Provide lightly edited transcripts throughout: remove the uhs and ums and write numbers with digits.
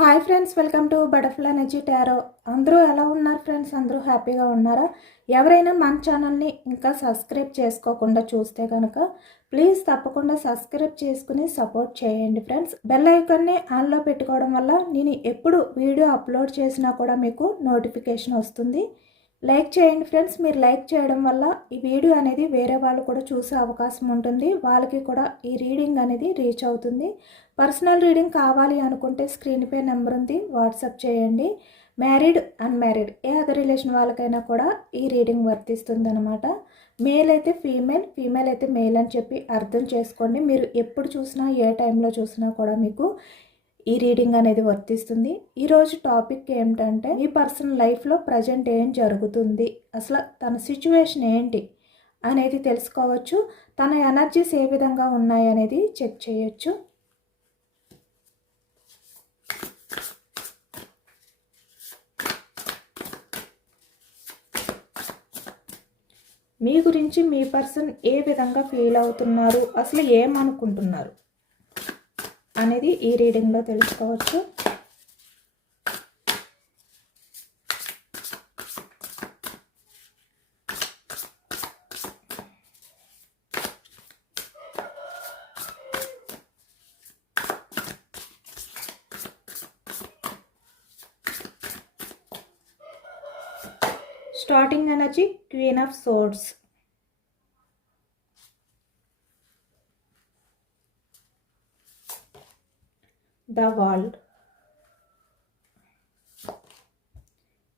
Hi friends, welcome to butterfly energy tarot. అందరూ ఎలా ఉన్నారు ఫ్రెండ్స్? అందరూ హ్యాపీగా ఉన్నారా? ఎవరైనా మన ఛానల్ని ఇంకా సబ్స్క్రైబ్ చేసుకోకుండా చూస్తే కనుక ప్లీజ్ తప్పకుండా సబ్స్క్రైబ్ చేసుకుని సపోర్ట్ చేయండి ఫ్రెండ్స్. బెల్ ఐకాన్ని ఆన్లో పెట్టుకోవడం వల్ల నేను ఎప్పుడు వీడియో అప్లోడ్ చేసినా కూడా మీకు నోటిఫికేషన్ వస్తుంది. లైక్ చేయండి ఫ్రెండ్స్. మీరు లైక్ చేయడం వల్ల ఈ వీడియో అనేది వేరే వాళ్ళు కూడా చూసే అవకాశం ఉంటుంది. వాళ్ళకి కూడా ఈ రీడింగ్ అనేది రీచ్ అవుతుంది. పర్సనల్ రీడింగ్ కావాలి అనుకుంటే స్క్రీన్పై నెంబర్ ఉంది, వాట్సాప్ చేయండి. మ్యారీడ్, అన్మ్యారీడ్ ఏ అదర్ రిలేషన్ వాళ్ళకైనా కూడా ఈ రీడింగ్ వర్తిస్తుంది అనమాట. మేల్ అయితే ఫీమేల్, ఫీమేల్ అయితే మేల్ అని చెప్పి అర్థం చేసుకోండి. మీరు ఎప్పుడు చూసినా ఏ టైంలో చూసినా కూడా మీకు ఈ రీడింగ్ అనేది వర్తిస్తుంది. ఈరోజు టాపిక్ ఏమిటంటే, ఈ పర్సన్ లైఫ్లో ప్రజెంట్ ఏం జరుగుతుంది, అసలు తన సిచ్యువేషన్ ఏంటి అనేది తెలుసుకోవచ్చు. తన ఎనర్జీస్ ఏ విధంగా ఉన్నాయి అనేది చెక్ చేయొచ్చు. మీ గురించి మీ పర్సన్ ఏ విధంగా ఫీల్ అవుతున్నారు, అసలు ఏమనుకుంటున్నారు అనేది ఈ రీడింగ్లో తెలుసుకోవచ్చు. Starting energy queen of swords, the world,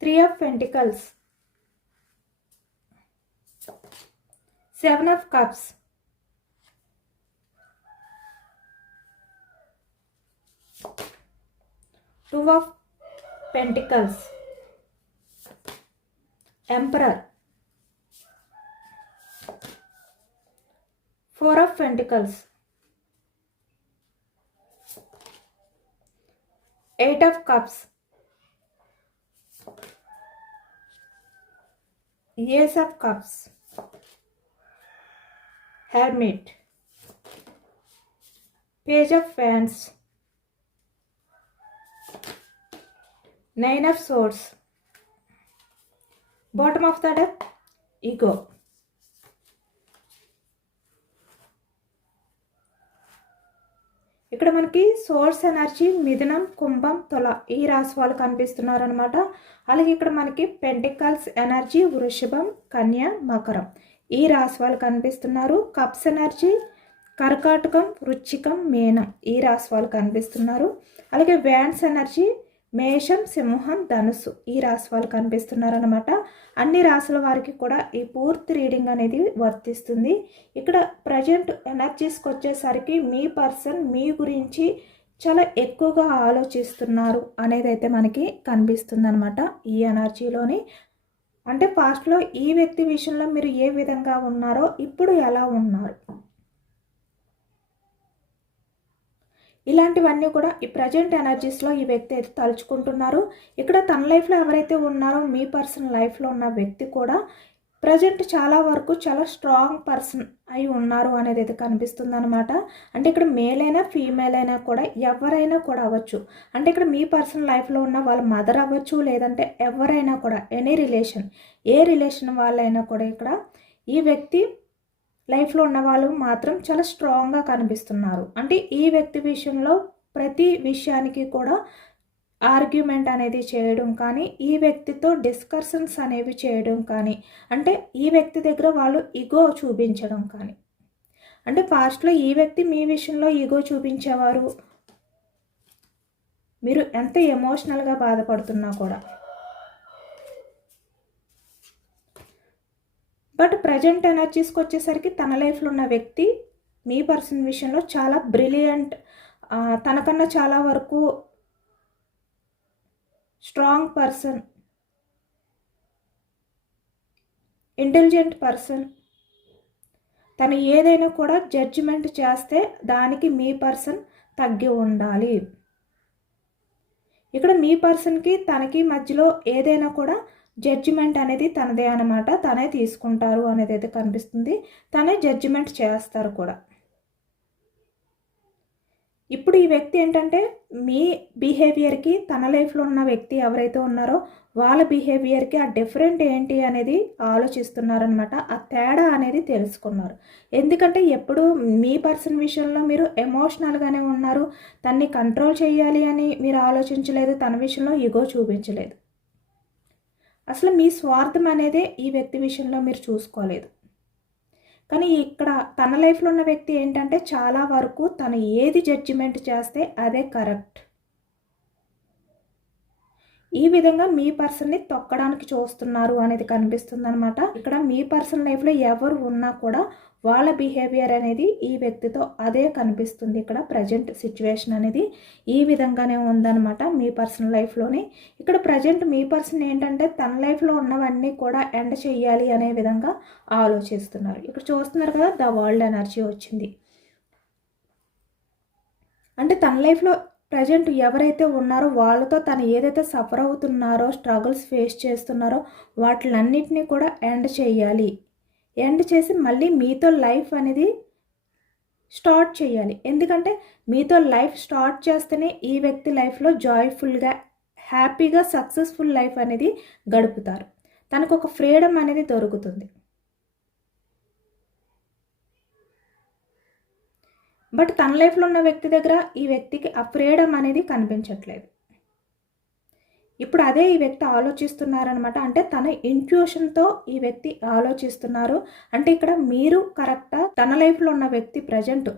3 of Pentacles, 7 of Cups, 2 of Pentacles, Emperor, 4 of Pentacles, 8 of Cups, Ace of Cups, Hermit, Page of Wands, 9 of Swords, bottom of the deck, Ego. ఇక్కడ మనకి source energy మిథునం, కుంభం, తుల ఈ రాశి వాళ్ళు కనిపిస్తున్నారు అనమాట. అలాగే ఇక్కడ మనకి పెంటికల్స్ ఎనర్జీ వృషభం, కన్య, మకరం ఈ రాశి వాళ్ళు కనిపిస్తున్నారు. కప్స్ ఎనర్జీ కర్కాటకం, వృశ్చికం, మీనం ఈ రాశి వాళ్ళు కనిపిస్తున్నారు. అలాగే వ్యాండ్స్ ఎనర్జీ మేషం, సింహం, ధనుసు ఈ రాశి వాళ్ళు కనిపిస్తున్నారు అనమాట. అన్ని రాశుల వారికి కూడా ఈ పూర్తి రీడింగ్ అనేది వర్తిస్తుంది. ఇక్కడ ప్రజెంట్ ఎనర్జీస్కి వచ్చేసరికి మీ పర్సన్ మీ గురించి చాలా ఎక్కువగా ఆలోచిస్తున్నారు అనేది అయితే మనకి కనిపిస్తుంది అనమాట ఈ ఎనర్జీలోని. అంటే పాస్ట్లో ఈ వ్యక్తి విషయంలో మీరు ఏ విధంగా ఉన్నారో ఇప్పుడు ఎలా ఉన్నారు, ఇలాంటివన్నీ కూడా ఈ ప్రజెంట్ ఎనర్జీస్లో ఈ వ్యక్తి అయితే తలుచుకుంటున్నారు. ఇక్కడ తన లైఫ్లో ఎవరైతే ఉన్నారో మీ పర్సన్ లైఫ్లో ఉన్న వ్యక్తి కూడా ప్రజెంట్ చాలా వరకు చాలా స్ట్రాంగ్ పర్సన్ అయి ఉన్నారు అనేది అయితే కనిపిస్తుంది అనమాట. అంటే ఇక్కడ మేల్ అయినా ఫీమేల్ అయినా కూడా ఎవరైనా కూడా అవ్వచ్చు. అంటే ఇక్కడ మీ పర్సన్ లైఫ్లో ఉన్న వాళ్ళ మదర్ అవ్వచ్చు, లేదంటే ఎవరైనా కూడా ఎనీ రిలేషన్, ఏ రిలేషన్ వాళ్ళైనా కూడా ఇక్కడ ఈ వ్యక్తి లైఫ్లో ఉన్న వాళ్ళు మాత్రం చాలా స్ట్రాంగ్గా కనిపిస్తున్నారు. అంటే ఈ వ్యక్తి విషయంలో ప్రతి విషయానికి కూడా ఆర్గ్యుమెంట్ అనేది చేయడం కానీ, ఈ వ్యక్తితో డిస్కషన్స్ అనేవి చేయడం కానీ, అంటే ఈ వ్యక్తి దగ్గర వాళ్ళు ఈగో చూపించడం కానీ. అంటే పాస్ట్లో ఈ వ్యక్తి మీ విషయంలో ఈగో చూపించేవారు. మీరు ఎంత ఎమోషనల్గా బాధపడుతున్నా కూడా. బట్ ప్రజెంట్ ఎనర్జీస్కి వచ్చేసరికి తన లైఫ్లో ఉన్న వ్యక్తి మీ పర్సన్ విషయంలో చాలా బ్రిలియంట్, తనకన్నా చాలా వరకు స్ట్రాంగ్ పర్సన్, ఇంటెలిజెంట్ పర్సన్. తను ఏదైనా కూడా జడ్జిమెంట్ చేస్తే దానికి మీ పర్సన్ తగ్గి ఉండాలి. ఇక్కడ మీ పర్సన్కి తనకి మధ్యలో ఏదైనా కూడా జడ్జిమెంట్ అనేది తనదే అనమాట. తనే తీసుకుంటారు అనేది అయితే కనిపిస్తుంది. తనే జడ్జిమెంట్ చేస్తారు కూడా. ఇప్పుడు ఈ వ్యక్తి ఏంటంటే మీ బిహేవియర్కి తన లైఫ్లో ఉన్న వ్యక్తి ఎవరైతే ఉన్నారో వాళ్ళ బిహేవియర్కి ఆ డిఫరెంట్ ఏంటి అనేది ఆలోచిస్తున్నారనమాట. ఆ తేడా అనేది తెలుసుకున్నారు. ఎందుకంటే ఎప్పుడు మీ పర్సన్ విషయంలో మీరు ఎమోషనల్గానే ఉన్నారు. తన్ని కంట్రోల్ చేయాలి అని మీరు ఆలోచించలేదు. తన విషయంలో ఈగో చూపించలేదు. అసలు మీ స్వార్థం అనేదే ఈ వ్యక్తి విషయంలో మీరు చూసుకోలేదు. కానీ ఇక్కడ తన లైఫ్లో ఉన్న వ్యక్తి ఏంటంటే చాలా వరకు తను ఏది జడ్జిమెంట్ చేస్తే అదే కరెక్ట్. ఈ విధంగా మీ పర్సన్ని తొక్కడానికి చూస్తున్నారు అనేది కనిపిస్తుంది అనమాట. ఇక్కడ మీ పర్సన్ లైఫ్లో ఎవరు ఉన్నా కూడా వాళ్ళ బిహేవియర్ అనేది ఈ వ్యక్తితో అదే కనిపిస్తుంది. ఇక్కడ ప్రజెంట్ సిచ్యువేషన్ అనేది ఈ విధంగానే ఉందన్నమాట మీ పర్సనల్ లైఫ్లోని. ఇక్కడ ప్రజెంట్ మీ పర్సన్ ఏంటంటే తన లైఫ్లో ఉన్నవన్నీ కూడా ఎండ్ చేయాలి అనే విధంగా ఆలోచిస్తున్నారు. ఇక్కడ చూస్తున్నారు కదా, ద వరల్డ్ ఎనర్జీ వచ్చింది. అంటే తన లైఫ్లో ప్రజెంట్ ఎవరైతే ఉన్నారో వాళ్ళతో తను ఏదైతే సఫర్ అవుతున్నారో, స్ట్రగుల్స్ ఫేస్ చేస్తున్నారో వాటిలన్నిటినీ కూడా ఎండ్ చేయాలి. ఎండ్ చేసి మళ్ళీ మీతో లైఫ్ అనేది స్టార్ట్ చేయాలి. ఎందుకంటే మీతో లైఫ్ స్టార్ట్ చేస్తేనే ఈ వ్యక్తి లైఫ్లో జాయ్ఫుల్గా, హ్యాపీగా, సక్సెస్ఫుల్ లైఫ్ అనేది గడుపుతారు. తనకు ఒక ఫ్రీడమ్ అనేది దొరుకుతుంది. బట్ తన లైఫ్లో ఉన్న వ్యక్తి దగ్గర ఈ వ్యక్తికి ఆ ఫ్రీడమ్ అనేది కనిపించట్లేదు. ఇప్పుడు అదే ఈ వ్యక్తి ఆలోచిస్తున్నారనమాట. అంటే తన ఇంట్యూషన్తో ఈ వ్యక్తి ఆలోచిస్తున్నారు. అంటే ఇక్కడ మీరు కరెక్టా, తన లైఫ్లో ఉన్న వ్యక్తి ప్రజెంట్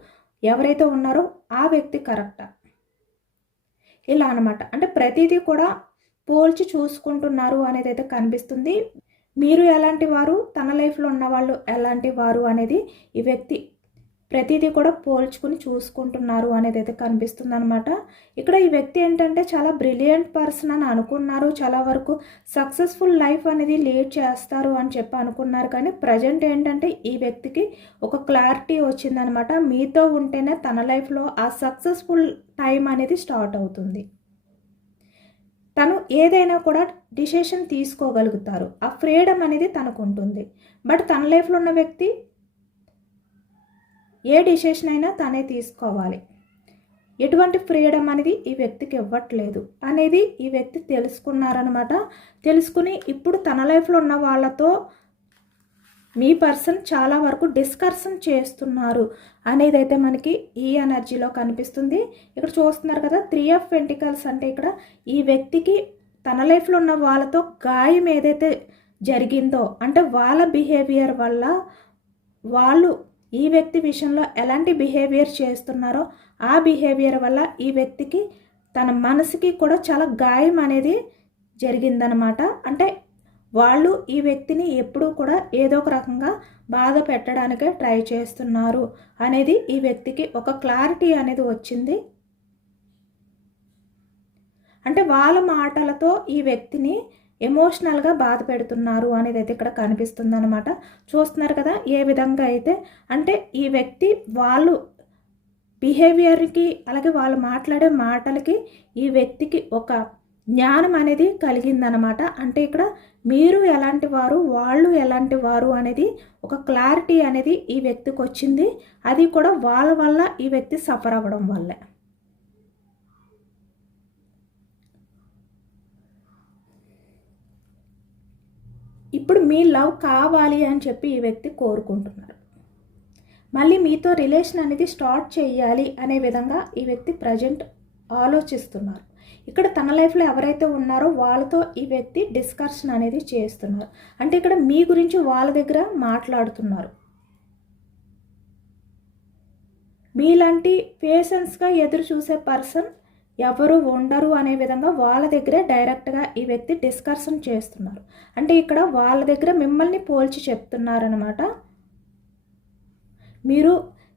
ఎవరైతే ఉన్నారో ఆ వ్యక్తి కరెక్టా, ఇలా అనమాట. అంటే ప్రతిదీ కూడా పోల్చి చూసుకుంటున్నారు అనేది అయితే కనిపిస్తుంది. మీరు ఎలాంటి వారు, తన లైఫ్లో ఉన్న వాళ్ళు ఎలాంటి వారు అనేది ఈ వ్యక్తి ప్రతిదీ కూడా పోల్చుకుని చూసుకుంటున్నారు అనేది అయితే కనిపిస్తుంది అనమాట. ఇక్కడ ఈ వ్యక్తి ఏంటంటే చాలా బ్రిలియంట్ పర్సన్ అని అనుకున్నారు. చాలా వరకు సక్సెస్ఫుల్ లైఫ్ అనేది లీడ్ చేస్తారు అని చెప్పి అనుకున్నారు. కానీ ప్రజెంట్ ఏంటంటే ఈ వ్యక్తికి ఒక క్లారిటీ వచ్చిందనమాట. మీతో ఉంటేనే తన లైఫ్లో ఆ సక్సెస్ఫుల్ టైం అనేది స్టార్ట్ అవుతుంది. తను ఏదైనా కూడా డిసిషన్ తీసుకోగలుగుతారు. ఆ ఫ్రీడమ్ అనేది తనకు ఉంటుంది. బట్ తన లైఫ్లో ఉన్న వ్యక్తి ఏ డిసిషన్ అయినా తనే తీసుకోవాలి. ఎటువంటి ఫ్రీడమ్ అనేది ఈ వ్యక్తికి ఇవ్వట్లేదు అనేది ఈ వ్యక్తి తెలుసుకున్నారనమాట. తెలుసుకుని ఇప్పుడు తన లైఫ్లో ఉన్న వాళ్ళతో మీ పర్సన్ చాలా వరకు డిస్కషన్ చేస్తున్నారు అనేది అయితే మనకి ఈ ఎనర్జీలో కనిపిస్తుంది. ఇక్కడ చూస్తున్నారు కదా, 3 ఆఫ్ పెంటికల్స్. అంటే ఇక్కడ ఈ వ్యక్తికి తన లైఫ్లో ఉన్న వాళ్ళతో గాయం ఏదైతే జరిగిందో, అంటే వాళ్ళ బిహేవియర్ వల్ల వాళ్ళు ఈ వ్యక్తి విషయంలో ఎలాంటి బిహేవియర్ చేస్తున్నారో ఆ బిహేవియర్ వల్ల ఈ వ్యక్తికి తన మనసుకి కూడా చాలా గాయం అనేది జరిగిందనమాట. అంటే వాళ్ళు ఈ వ్యక్తిని ఎప్పుడూ కూడా ఏదో ఒక రకంగా బాధ పెట్టడానికే ట్రై చేస్తున్నారు అనేది ఈ వ్యక్తికి ఒక క్లారిటీ అనేది వచ్చింది. అంటే వాళ్ళ మాటలతో ఈ వ్యక్తిని ఎమోషనల్గా బాధ పెడుతున్నారు అనేది అయితే ఇక్కడ కనిపిస్తుంది అనమాట. చూస్తున్నారు కదా ఏ విధంగా అయితే. అంటే ఈ వ్యక్తి వాళ్ళు బిహేవియర్కి, అలాగే వాళ్ళు మాట్లాడే మాటలకి ఈ వ్యక్తికి ఒక జ్ఞానం అనేది కలిగిందనమాట. అంటే ఇక్కడ మీరు ఎలాంటి వారు, వాళ్ళు ఎలాంటి వారు అనేది ఒక క్లారిటీ అనేది ఈ వ్యక్తికి వచ్చింది. అది కూడా వాళ్ళ వల్ల ఈ వ్యక్తి సఫర్ అవ్వడం వల్లే. ఇప్పుడు మీ లవ్ కావాలి అని చెప్పి ఈ వ్యక్తి కోరుకుంటున్నారు. మళ్ళీ మీతో రిలేషన్ అనేది స్టార్ట్ చేయాలి అనే విధంగా ఈ వ్యక్తి ప్రజెంట్ ఆలోచిస్తున్నారు. ఇక్కడ తన లైఫ్లో ఎవరైతే ఉన్నారో వాళ్ళతో ఈ వ్యక్తి డిస్కషన్ అనేది చేస్తున్నారు. అంటే ఇక్కడ మీ గురించి వాళ్ళ దగ్గర మాట్లాడుతున్నారు. మీలాంటి పేషెన్స్గా ఎదురు చూసే పర్సన్ ఎవరు ఉండరు అనే విధంగా వాళ్ళ దగ్గరే డైరెక్ట్గా ఈ వ్యక్తి డిస్కషన్ చేస్తున్నారు. అంటే ఇక్కడ వాళ్ళ దగ్గర మిమ్మల్ని పోల్చి చెప్తున్నారనమాట. మీరు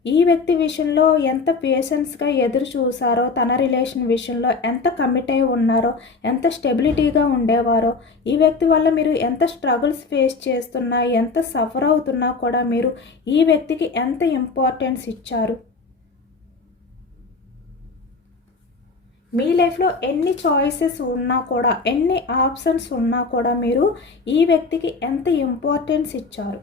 ఈ వ్యక్తి విషయంలో ఎంత పేషెన్స్గా ఎదురు చూసారో, తన రిలేషన్ విషయంలో ఎంత కమిట్ అయి ఉన్నారో, ఎంత స్టెబిలిటీగా ఉండేవారో, ఈ వ్యక్తి వల్ల మీరు ఎంత స్ట్రగుల్స్ ఫేస్ చేస్తున్నా, ఎంత సఫర్ అవుతున్నా కూడా మీరు ఈ వ్యక్తికి ఎంత ఇంపార్టెన్స్ ఇచ్చారు. మీ లైఫ్లో ఎన్ని చాయిసెస్ ఉన్నా కూడా, ఎన్ని ఆప్షన్స్ ఉన్నా కూడా మీరు ఈ వ్యక్తికి ఎంత ఇంపార్టెన్స్ ఇచ్చారు.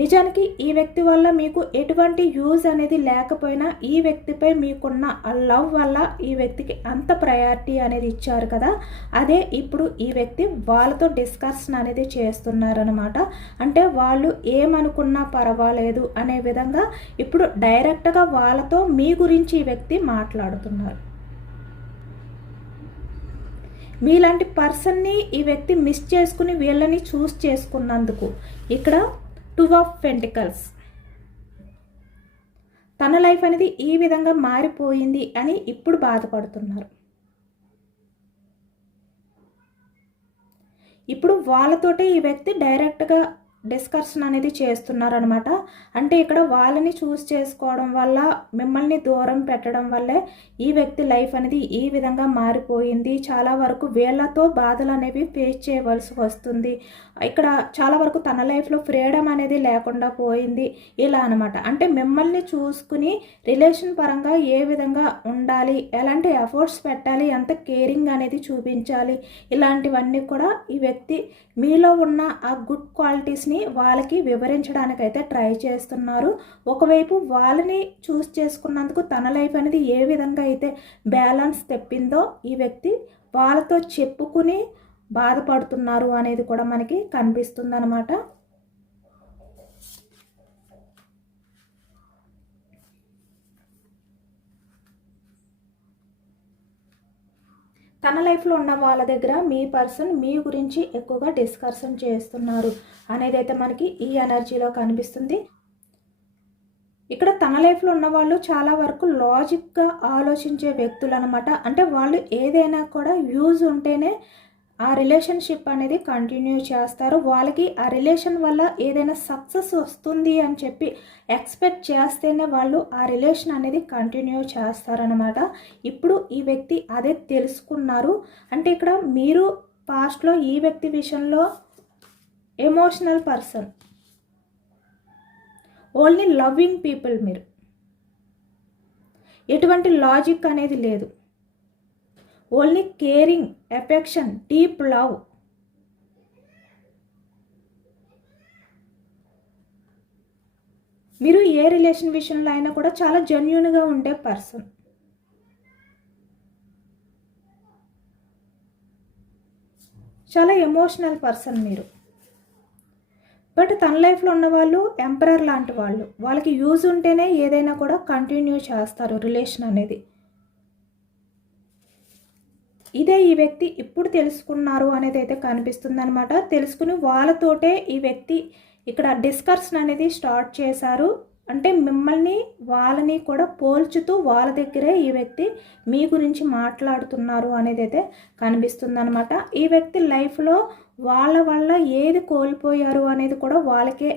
నిజానికి ఈ వ్యక్తి వల్ల మీకు ఎటువంటి యూజ్ అనేది లేకపోయినా ఈ వ్యక్తిపై మీకున్న ఆ లవ్ వల్ల ఈ వ్యక్తికి అంత ప్రయారిటీ అనేది ఇచ్చారు కదా, అదే ఇప్పుడు ఈ వ్యక్తి వాళ్ళతో డిస్కషన్ అనేది చేస్తున్నారనమాట. అంటే వాళ్ళు ఏమనుకున్నా పర్వాలేదు అనే విధంగా ఇప్పుడు డైరెక్ట్గా వాళ్ళతో మీ గురించి ఈ వ్యక్తి మాట్లాడుతున్నారు. మీలాంటి పర్సన్ని ఈ వ్యక్తి మిస్ చేసుకుని వీళ్ళని చూస్ చేసుకున్నందుకు ఇక్కడ 2 ఆఫ్ పెంటికల్స్, తన లైఫ్ అనేది ఈ విధంగా మారిపోయింది అని ఇప్పుడు బాధపడుతున్నారు. ఇప్పుడు వాళ్ళతోటే ఈ వ్యక్తి డైరెక్ట్గా డిస్కషన్ అనేది చేస్తున్నారనమాట. అంటే ఇక్కడ వాళ్ళని చూస్ చేసుకోవడం వల్ల, మిమ్మల్ని దూరం పెట్టడం వల్లే ఈ వ్యక్తి లైఫ్ అనేది ఈ విధంగా మారిపోయింది. చాలా వరకు వీళ్ళతో బాధలు అనేవి ఫేస్ చేయవలసి వస్తుంది. ఇక్కడ చాలా వరకు తన లైఫ్లో ఫ్రీడమ్ అనేది లేకుండా పోయింది. ఇలా అనమాట. అంటే మిమ్మల్ని చూసుకుని రిలేషన్ పరంగా ఏ విధంగా ఉండాలి, ఎలాంటి ఎఫర్ట్స్ పెట్టాలి, ఎంత కేరింగ్ అనేది చూపించాలి, ఇలాంటివన్నీ కూడా ఈ వ్యక్తి మీలో ఉన్న ఆ గుడ్ క్వాలిటీస్ని వాళ్ళకి వివరించడానికైతే ట్రై చేస్తున్నారు. ఒకవైపు వాళ్ళని చూస్ చేసుకున్నందుకు తన లైఫ్ అనేది ఏ విధంగా అయితే బ్యాలెన్స్ తెప్పిందో ఈ వ్యక్తి వాళ్ళతో చెప్పుకుని బాధపడుతున్నారు అనేది కూడా మనకి కనిపిస్తుంది అన్నమాట. తన లైఫ్లో ఉన్న వాళ్ళ దగ్గర మీ పర్సన్ మీ గురించి ఎక్కువగా డిస్కషన్ చేస్తున్నారు అనేది అయితే మనకి ఈ ఎనర్జీలో కనిపిస్తుంది. ఇక్కడ తన లైఫ్లో ఉన్న వాళ్ళు చాలా వరకు లాజిక్గా ఆలోచించే వ్యక్తులు అనమాట. అంటే వాళ్ళు ఏదైనా కూడా యూజ్ ఉంటేనే ఆ రిలేషన్షిప్ అనేది కంటిన్యూ చేస్తారు. వాళ్ళకి ఆ రిలేషన్ వల్ల ఏదైనా సక్సెస్ వస్తుంది అని చెప్పి ఎక్స్పెక్ట్ చేస్తేనే వాళ్ళు ఆ రిలేషన్ అనేది కంటిన్యూ చేస్తారనమాట. ఇప్పుడు ఈ వ్యక్తి అదే తెలుసుకున్నారు. అంటే ఇక్కడ మీరు పాస్ట్లో ఈ వ్యక్తి విషయంలో emotional person, only loving people, మీరు ఎటువంటి లాజిక్ అనేది లేదు, only caring, affection, deep love. మీరు ఏ రిలేషన్ విషయంలో అయినా కూడా చాలా జెన్యూన్గా ఉండే పర్సన్. చాలా ఎమోషనల్ పర్సన్ మీరు. బట్ తన లైఫ్లో ఉన్న వాళ్ళు ఎంపరర్ లాంటి వాళ్ళు. వాళ్ళకి యూజ్ ఉంటేనే ఏదైనా కూడా కంటిన్యూ చేస్తారు రిలేషన్ అనేది. ఇదే ఈ వ్యక్తి ఇప్పుడు తెలుసుకున్నారు అనేది అయితే కనిపిస్తుంది అనమాట. తెలుసుకుని వాళ్ళతోటే ఈ వ్యక్తి ఇక్కడ డిస్కషన్ అనేది స్టార్ట్ చేశారు. అంటే మిమ్మల్ని వాళ్ళని కూడా పోల్చుతూ వాళ్ళ దగ్గరే ఈ వ్యక్తి మీ గురించి మాట్లాడుతున్నారు అనేది అయితే కనిపిస్తుంది అనమాట. ఈ వ్యక్తి లైఫ్లో వాళ్ళ వల్ల ఏది కోల్పోయారు అనేది కూడా వాళ్ళకే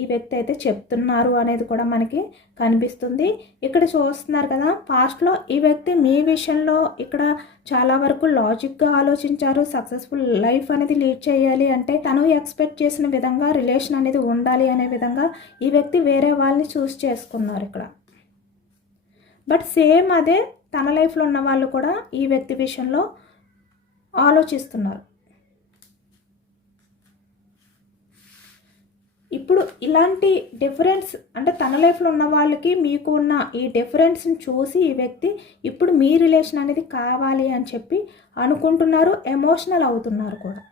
ఈ వ్యక్తి అయితే చెప్తున్నారు అనేది కూడా మనకి కనిపిస్తుంది. ఇక్కడ చూస్తున్నారు కదా, పాస్ట్లో ఈ వ్యక్తి మీ విషయంలో ఇక్కడ చాలా వరకు లాజిక్గా ఆలోచించారు. సక్సెస్ఫుల్ లైఫ్ అనేది లీడ్ చేయాలి అంటే తను ఎక్స్పెక్ట్ చేసిన విధంగా రిలేషన్ అనేది ఉండాలి అనే విధంగా ఈ వ్యక్తి వేరే వాళ్ళని చూస్ చేసుకున్నారు ఇక్కడ. బట్ సేమ్ అదే తన లైఫ్లో ఉన్న వాళ్ళు కూడా ఈ వ్యక్తి విషయంలో ఆలోచిస్తున్నారు. ఇప్పుడు ఇలాంటి డిఫరెన్స్, అంటే తన లైఫ్లో ఉన్న వాళ్ళకి మీకు ఉన్న ఈ డిఫరెన్స్ని చూసి ఈ వ్యక్తి ఇప్పుడు మీ రిలేషన్ అనేది కావాలి అని చెప్పి అనుకుంటున్నారు, ఎమోషనల్ అవుతున్నారు కూడా.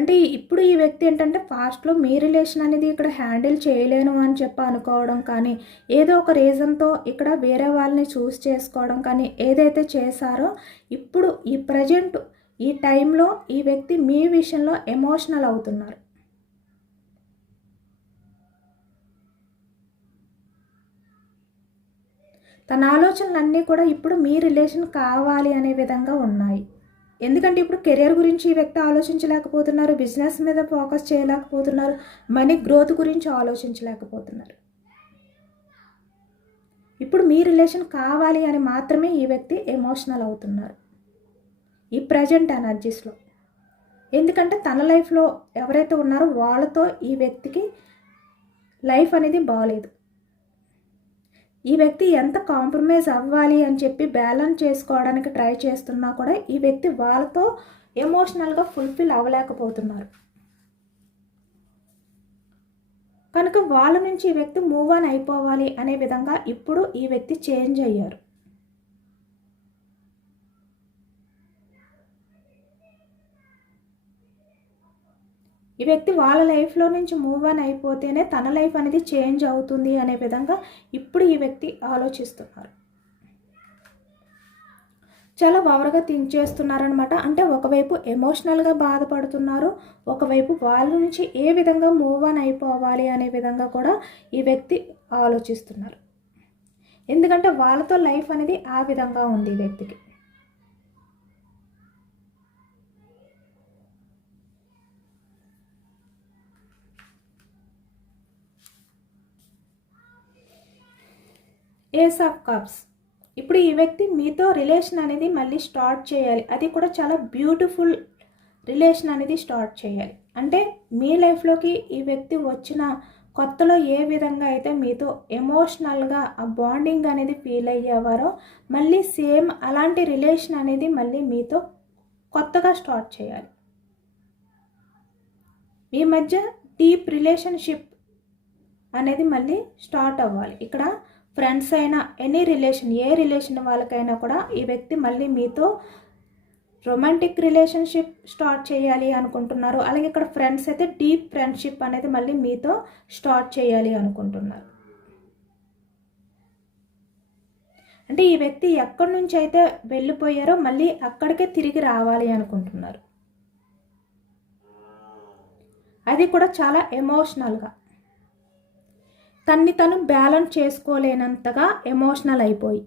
అంటే ఇప్పుడు ఈ వ్యక్తి ఏంటంటే పాస్ట్లో మీ రిలేషన్ అనేది ఇక్కడ హ్యాండిల్ చేయలేను అని చెప్పి అనుకోవడం కానీ, ఏదో ఒక రీజన్తో ఇక్కడ వేరే వాళ్ళని చూస్ చేసుకోవడం కానీ ఏదైతే చేశారో, ఇప్పుడు ఈ ప్రజెంట్ ఈ టైంలో ఈ వ్యక్తి మీ విషయంలో ఎమోషనల్ అవుతున్నారు. తన ఆలోచనలన్నీ కూడా ఇప్పుడు మీ రిలేషన్ కావాలి అనే విధంగా ఉన్నాయి. ఎందుకంటే ఇప్పుడు కెరియర్ గురించి ఈ వ్యక్తి ఆలోచించలేకపోతున్నారు, బిజినెస్ మీద ఫోకస్ చేయలేకపోతున్నారు, మనీ గ్రోత్ గురించి ఆలోచించలేకపోతున్నారు. ఇప్పుడు మీ రిలేషన్ కావాలి అని మాత్రమే ఈ వ్యక్తి ఎమోషనల్ అవుతున్నారు ఈ ప్రజెంట్ ఎనర్జీస్లో. ఎందుకంటే తన లైఫ్లో ఎవరైతే ఉన్నారో వాళ్ళతో ఈ వ్యక్తికి లైఫ్ అనేది బాగలేదు. ఈ వ్యక్తి ఎంత కాంప్రమైజ్ అవ్వాలి అని చెప్పి బ్యాలెన్స్ చేసుకోవడానికి ట్రై చేస్తున్నా కూడా ఈ వ్యక్తి వాళ్ళతో ఎమోషనల్గా ఫుల్ఫిల్ అవ్వలేకపోతున్నారు. కనుక వాళ్ళ నుంచి ఈ వ్యక్తి మూవ్ ఆన్ అయిపోవాలి అనే విధంగా ఇప్పుడు ఈ వ్యక్తి చేంజ్ అయ్యారు. ఈ వ్యక్తి వాళ్ళ లైఫ్లో నుంచి మూవ్ ఆన్ అయిపోతేనే తన లైఫ్ అనేది చేంజ్ అవుతుంది అనే విధంగా ఇప్పుడు ఈ వ్యక్తి ఆలోచిస్తున్నారు. చాలా ఓవర్గా థింక్ చేస్తున్నారనమాట. అంటే ఒకవైపు ఎమోషనల్గా బాధపడుతున్నారు, ఒకవైపు వాళ్ళ నుంచి ఏ విధంగా మూవ్ ఆన్ అయిపోవాలి అనే విధంగా కూడా ఈ వ్యక్తి ఆలోచిస్తున్నారు. ఎందుకంటే వాళ్ళతో లైఫ్ అనేది ఆ విధంగా ఉంది ఈ వ్యక్తికి. Ace of cups. ఇప్పుడు ఈ వ్యక్తి మీతో రిలేషన్ అనేది మళ్ళీ స్టార్ట్ చేయాలి, అది కూడా చాలా బ్యూటిఫుల్ రిలేషన్ అనేది స్టార్ట్ చేయాలి. అంటే మీ లైఫ్లోకి ఈ వ్యక్తి వచ్చిన కొత్తలో ఏ విధంగా అయితే మీతో ఎమోషనల్గా ఆ బాండింగ్ అనేది ఫీల్ అయ్యేవారో మళ్ళీ సేమ్ అలాంటి రిలేషన్ అనేది మళ్ళీ మీతో కొత్తగా స్టార్ట్ చేయాలి. మీ మధ్య డీప్ రిలేషన్షిప్ అనేది మళ్ళీ స్టార్ట్ అవ్వాలి. ఇక్కడ ఫ్రెండ్స్ అయినా ఎనీ రిలేషన్, ఏ రిలేషన్ వాళ్ళకైనా కూడా ఈ వ్యక్తి మళ్ళీ మీతో రొమాంటిక్ రిలేషన్షిప్ స్టార్ట్ చేయాలి అనుకుంటున్నారు. అలాగే ఇక్కడ ఫ్రెండ్స్ అయితే డీప్ ఫ్రెండ్షిప్ అనేది మళ్ళీ మీతో స్టార్ట్ చేయాలి అనుకుంటున్నారు. అంటే ఈ వ్యక్తి ఎక్కడి నుంచి అయితే వెళ్ళిపోయారో మళ్ళీ అక్కడికే తిరిగి రావాలి అనుకుంటున్నారు. అది కూడా చాలా ఎమోషనల్గా, తన్ని తను బ్యాలెన్స్ చేసుకోలేనంతగా ఎమోషనల్ అయిపోయి.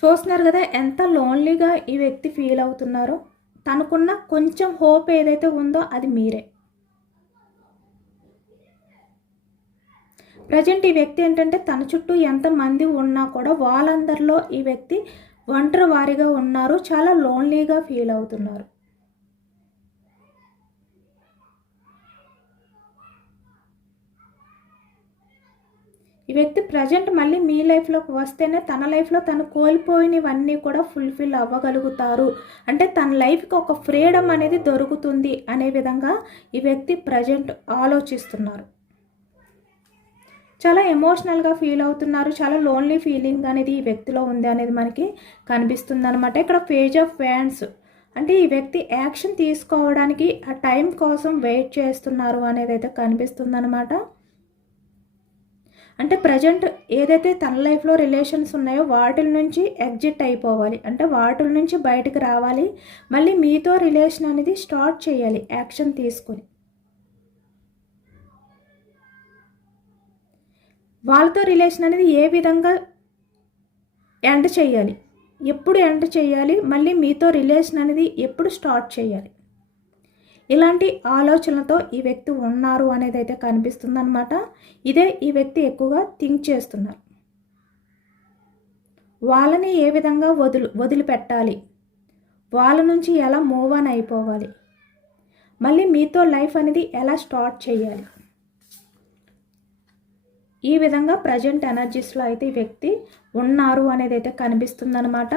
చూస్తున్నారు కదా ఎంత లోన్లీగా ఈ వ్యక్తి ఫీల్ అవుతున్నారో. తనకున్న కొంచెం హోప్ ఏదైతే ఉందో అది మీరే. ప్రజెంట్ ఈ వ్యక్తి ఏంటంటే తన చుట్టూ ఎంతమంది ఉన్నా కూడా వాళ్ళందరిలో ఈ వ్యక్తి ఒంటరి వారిగా ఉన్నారు, చాలా లోన్లీగా ఫీల్ అవుతున్నారు. ఈ వ్యక్తి ప్రజెంట్ మళ్ళీ మీ లైఫ్లోకి వస్తేనే తన లైఫ్లో తను కోల్పోయినవన్నీ కూడా ఫుల్ఫిల్ అవ్వగలుగుతారు. అంటే తన లైఫ్కి ఒక ఫ్రీడమ్ అనేది దొరుకుతుంది అనే విధంగా ఈ వ్యక్తి ప్రజెంట్ ఆలోచిస్తున్నారు. చాలా ఎమోషనల్గా ఫీల్ అవుతున్నారు, చాలా లోన్లీ ఫీలింగ్ అనేది ఈ వ్యక్తిలో ఉంది అనేది మనకి కనిపిస్తుంది అనమాట. ఇక్కడ పేజ్ ఆఫ్ వ్యాండ్స్ అంటే ఈ వ్యక్తి యాక్షన్ తీసుకోవడానికి ఆ టైం కోసం వెయిట్ చేస్తున్నారు అనేది అయితే కనిపిస్తుంది అనమాట. అంటే ప్రజెంట్ ఏదైతే తన లైఫ్లో రిలేషన్స్ ఉన్నాయో వాటి నుంచి ఎగ్జిట్ అయిపోవాలి, అంటే వాటి నుంచి బయటకు రావాలి, మళ్ళీ మీతో రిలేషన్ అనేది స్టార్ట్ చేయాలి యాక్షన్ తీసుకొని. వాళ్ళతో రిలేషన్ అనేది ఏ విధంగా ఎండ్ చేయాలి, ఎప్పుడు ఎండ్ చేయాలి, మళ్ళీ మీతో రిలేషన్ అనేది ఎప్పుడు స్టార్ట్ చేయాలి, ఇలాంటి ఆలోచనలతో ఈ వ్యక్తి ఉన్నారు అనేది అయితే కనిపిస్తుందన్నమాట. ఇదే ఈ వ్యక్తి ఎక్కువగా థింక్ చేస్తున్నారు. వాళ్ళని ఏ విధంగా వదిలిపెట్టాలి, వాళ్ళ నుంచి ఎలా మూవ్ ఆన్ అయిపోవాలి, మళ్ళీ మీతో లైఫ్ అనేది ఎలా స్టార్ట్ చేయాలి, ఈ విధంగా ప్రజెంట్ ఎనర్జీస్లో అయితే ఈ వ్యక్తి ఉన్నారు అనేది అయితే కనిపిస్తుందన్నమాట.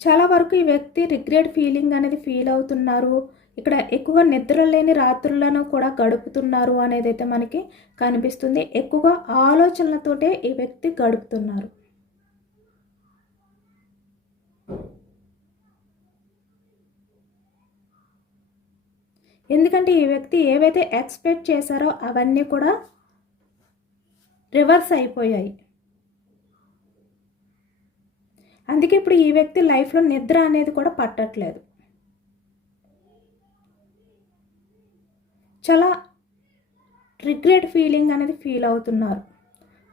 చాలా వరకు ఈ వ్యక్తి రిగ్రెట్ ఫీలింగ్ అనేది ఫీల్ అవుతున్నారు. ఇక్కడ ఎక్కువగా నిద్ర లేని రాత్రులను కూడా గడుపుతున్నారు అనేది అయితే మనకి కనిపిస్తుంది. ఎక్కువగా ఆలోచనలతోటే ఈ వ్యక్తి గడుపుతున్నారు. ఎందుకంటే ఈ వ్యక్తి ఏవైతే ఎక్స్పెక్ట్ చేశారో అవన్నీ కూడా రివర్స్ అయిపోయాయి. అందుకే ఇప్పుడు ఈ వ్యక్తి లైఫ్లో నిద్ర అనేది కూడా పట్టట్లేదు. చాలా రిగ్రెట్ ఫీలింగ్ అనేది ఫీల్ అవుతున్నారు.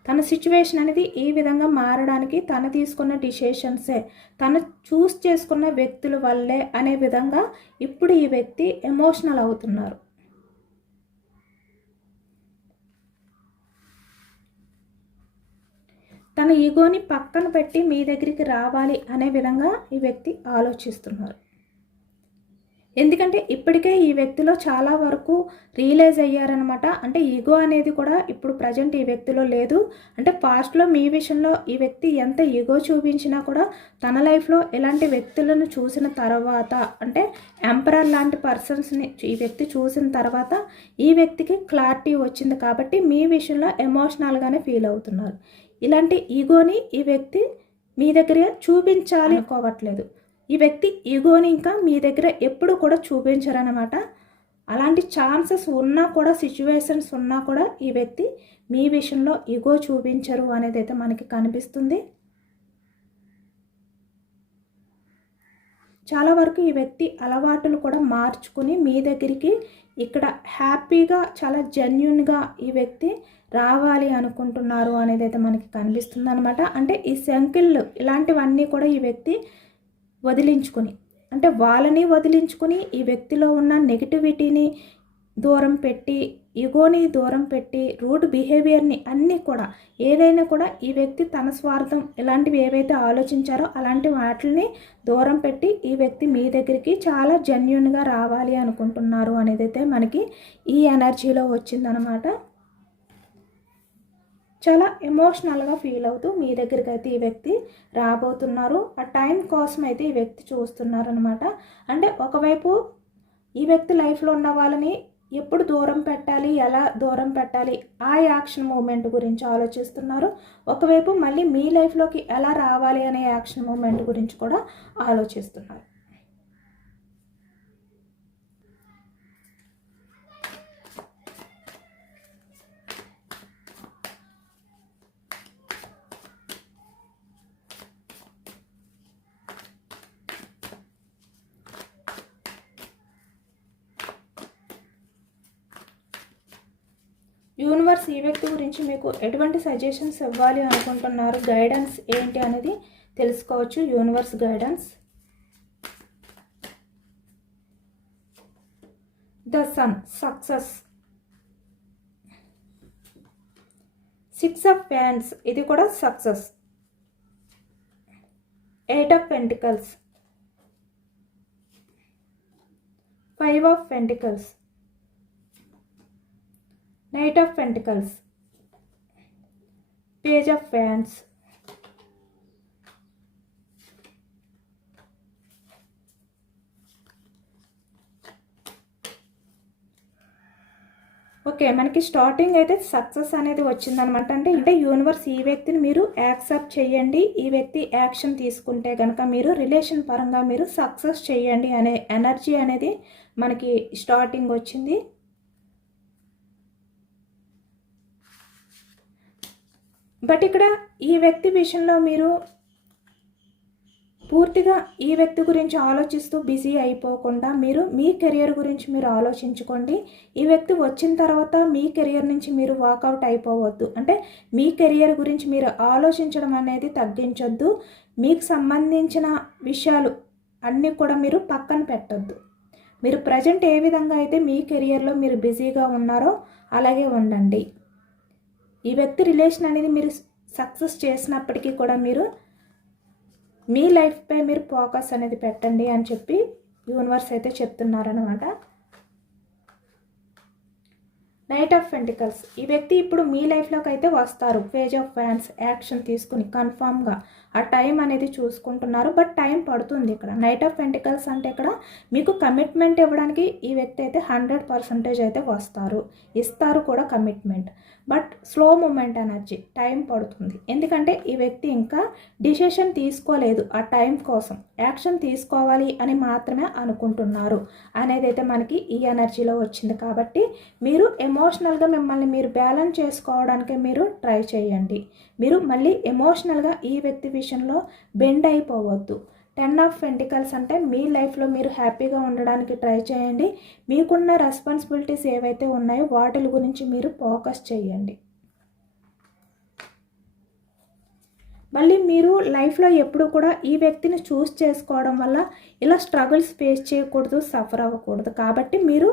తన సిచ్యువేషన్ అనేది ఈ విధంగా మారడానికి తను తీసుకున్న డిసిషన్సే, తను చూస్ చేసుకున్న వ్యక్తుల వల్లే అనే విధంగా ఇప్పుడు ఈ వ్యక్తి ఎమోషనల్ అవుతున్నారు. తన తన ఈగోని పక్కన పెట్టి మీ దగ్గరికి రావాలి అనే విధంగా ఈ వ్యక్తి ఆలోచిస్తున్నారు. ఎందుకంటే ఇప్పటికే ఈ వ్యక్తిలో చాలా వరకు రియలైజ్ అయ్యారనమాట. అంటే ఈగో అనేది కూడా ఇప్పుడు ప్రజెంట్ ఈ వ్యక్తిలో లేదు. అంటే పాస్ట్లో మీ విషయంలో ఈ వ్యక్తి ఎంత ఈగో చూపించినా కూడా తన లైఫ్లో ఇలాంటి వ్యక్తులను చూసిన తర్వాత, అంటే ఎంపరర్ లాంటి పర్సన్స్ని ఈ వ్యక్తి చూసిన తర్వాత ఈ వ్యక్తికి క్లారిటీ వచ్చింది కాబట్టి మీ విషయంలో ఎమోషనల్గానే ఫీల్ అవుతున్నారు. ఇలాంటి ఈగోని ఈ వ్యక్తి మీ దగ్గర చూపించాలి అనుకోవట్లేదు. ఈ వ్యక్తి ఈగోని ఇంకా మీ దగ్గర ఎప్పుడు కూడా చూపించరనమాట. అలాంటి ఛాన్సెస్ ఉన్నా కూడా, సిచ్యువేషన్స్ ఉన్నా కూడా ఈ వ్యక్తి మీ విషయంలో ఈగో చూపించరు అనేది అయితే మనకి కనిపిస్తుంది. చాలా వరకు ఈ వ్యక్తి అలవాటులు కూడా మార్చుకుని మీ దగ్గరికి ఇక్కడ హ్యాపీగా, చాలా జెన్యున్గా ఈ వ్యక్తి రావాలి అనుకుంటున్నారు అనేది అయితే మనకి కనిపిస్తుంది అనమాట. అంటే ఈ సంఖ్యలు ఇలాంటివన్నీ కూడా ఈ వ్యక్తి వదిలించుకుని, అంటే వాళ్ళని వదిలించుకుని ఈ వ్యక్తిలో ఉన్న నెగిటివిటీని దూరం పెట్టి, ఈగోని దూరం పెట్టి, రూడ్ బిహేవియర్ని అన్నీ కూడా ఏదైనా కూడా ఈ వ్యక్తి తన స్వార్థం ఇలాంటివి ఏవైతే ఆలోచించారో అలాంటి వాటిని దూరం పెట్టి ఈ వ్యక్తి మీ దగ్గరికి చాలా జెన్యున్గా రావాలి అనుకుంటున్నారు అనేది అయితే మనకి ఈ ఎనర్జీలో వచ్చిందనమాట. చాలా ఎమోషనల్గా ఫీల్ అవుతూ మీ దగ్గరికి అయితే ఈ వ్యక్తి రాబోతున్నారు. ఆ టైం కోసం అయితే ఈ వ్యక్తి చూస్తున్నారు అనమాట. అంటే ఒకవైపు ఈ వ్యక్తి లైఫ్లో ఉన్న వాళ్ళని ఎప్పుడు దూరం పెట్టాలి, ఎలా దూరం పెట్టాలి, ఆ యాక్షన్ మూమెంట్ గురించి ఆలోచిస్తున్నారు. ఒకవైపు మళ్ళీ మీ లైఫ్లోకి ఎలా రావాలి అనే యాక్షన్ మూమెంట్ గురించి కూడా ఆలోచిస్తున్నారు. యూనివర్స్ ఈ వ్యక్తి గురించి మీకు ఎటువంటి సజెషన్స్ ఇవ్వాలి అనుకుంటున్నారు, గైడెన్స్ ఏంటి అనేది తెలుసుకోవచ్చు. Universe guidance. The sun, success. 6 of wands, ఇది కూడా success. 8 of pentacles, 5 of pentacles, Knight of Pentacles, Page of Wands, okay, మనకి స్టార్టింగ్ అయితే సక్సెస్ అనేది వచ్చిందనమాట. అంటే యూనివర్స్ ఈ వ్యక్తిని మీరు యాక్సెప్ట్ చేయండి, ఈ వ్యక్తి యాక్షన్ తీసుకుంటే కనుక మీరు రిలేషన్ పరంగా మీరు సక్సెస్ చేయండి అనే ఎనర్జీ అనేది మనకి స్టార్టింగ్ వచ్చింది. బట్ ఇక్కడ ఈ వ్యక్తి విషయంలో మీరు పూర్తిగా ఈ వ్యక్తి గురించి ఆలోచిస్తూ బిజీ అయిపోకుండా మీరు మీ కెరియర్ గురించి మీరు ఆలోచించుకోండి. ఈ వ్యక్తి వచ్చిన తర్వాత మీ కెరియర్ నుంచి మీరు వాకౌట్ అయిపోవద్దు. అంటే మీ కెరియర్ గురించి మీరు ఆలోచించడం అనేది తగ్గించొద్దు. మీకు సంబంధించిన విషయాలు అన్నీ కూడా మీరు పక్కన పెట్టొద్దు. మీరు ప్రజెంట్ ఏ విధంగా అయితే మీ కెరియర్లో మీరు బిజీగా ఉన్నారో అలాగే ఉండండి. ఈ వ్యక్తి రిలేషన్ అనేది మీరు సక్సెస్ చేసినప్పటికీ కూడా మీరు మీ లైఫ్పై మీరు ఫోకస్ అనేది పెట్టండి అని చెప్పి యూనివర్స్ అయితే చెప్తున్నారనమాట. నైట్ ఆఫ్ పెంటికల్స్, ఈ వ్యక్తి ఇప్పుడు మీ లైఫ్లోకి అయితే వస్తారు. పేజ్ ఆఫ్ వ్యాండ్స్, యాక్షన్ తీసుకుని కన్ఫామ్గా ఆ టైం అనేది చూసుకుంటున్నారు. బట్ టైం పడుతుంది. ఇక్కడ నైట్ ఆఫ్ పెంటికల్స్ అంటే ఇక్కడ మీకు కమిట్మెంట్ ఇవ్వడానికి ఈ వ్యక్తి అయితే 100% అయితే వస్తారు, ఇస్తారు కూడా commitment. But slow moment energy, time పడుతుంది. ఎందుకంటే ఈ వ్యక్తి ఇంకా డిసిషన్ తీసుకోలేదు. ఆ టైం కోసం యాక్షన్ తీసుకోవాలి అని మాత్రమే అనుకుంటున్నారు అనేది అయితే మనకి ఈ ఎనర్జీలో వచ్చింది. కాబట్టి మీరు ఎమోషనల్గా మిమ్మల్ని మీరు బ్యాలెన్స్ చేసుకోవడానికి మీరు ట్రై చేయండి. మీరు మళ్ళీ ఎమోషనల్గా ఈ వ్యక్తి విషయంలో బెండ్ అయిపోవద్దు. 10 ఆఫ్ పెంటికల్స్ అంటే మీ లైఫ్లో మీరు హ్యాపీగా ఉండడానికి ట్రై చేయండి. మీకున్న రెస్పాన్సిబిలిటీస్ ఏవైతే ఉన్నాయో వాటి గురించి మీరు ఫోకస్ చేయండి. మళ్ళీ మీరు లైఫ్లో ఎప్పుడు కూడా ఈ వ్యక్తిని చేసుకోవడం వల్ల ఇలా స్ట్రగుల్స్ ఫేస్ చేయకూడదు, సఫర్ అవ్వకూడదు. కాబట్టి మీరు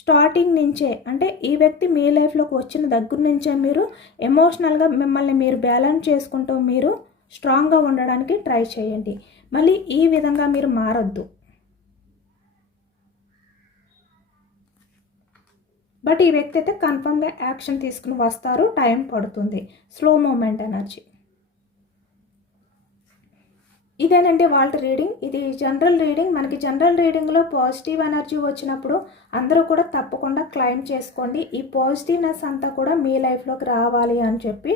స్టార్టింగ్ నుంచే అంటే ఈ వ్యక్తి మీ లైఫ్లోకి వచ్చిన దగ్గర నుంచే మీరు ఎమోషనల్గా మిమ్మల్ని మీరు బ్యాలెన్స్ చేసుకుంటూ మీరు స్ట్రాంగ్గా ఉండడానికి ట్రై చేయండి. మళ్ళీ ఈ విధంగా మీరు మారొద్దు. బట్ ఈ వ్యక్తి అయితే కన్ఫర్మ్గా యాక్షన్ తీసుకుని వస్తారు. టైం పడుతుంది. Slow moment energy. ఇదేనండి వాళ్ళ రీడింగ్. ఇది జనరల్ రీడింగ్. మనకి జనరల్ రీడింగ్లో పాజిటివ్ ఎనర్జీ వచ్చినప్పుడు అందరూ కూడా తప్పకుండా క్లైమ్ చేసుకోండి. ఈ పాజిటివ్నెస్ అంతా కూడా మీ లైఫ్లోకి రావాలి అని చెప్పి.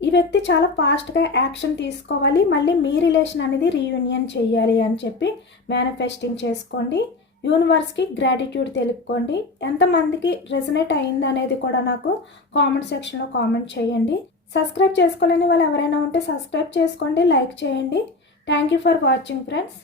ఈ వ్యక్తి చాలా ఫాస్ట్గా యాక్షన్ తీసుకోవాలి. మళ్ళీ మీ రిలేషన్ అనేది రీయూనియన్ చేయాలి అని చెప్పి మేనిఫెస్టింగ్ చేసుకోండి. యూనివర్స్కి గ్రాటిట్యూడ్ తెలుపుకోండి. ఎంతమందికి రెజనేట్ అయింది అనేది కూడా నాకు కామెంట్ సెక్షన్లో కామెంట్ చేయండి. సబ్స్క్రైబ్ చేసుకోలేని వాళ్ళు ఎవరైనా ఉంటే సబ్స్క్రైబ్ చేసుకోండి, లైక్ చేయండి. Thank you for watching friends.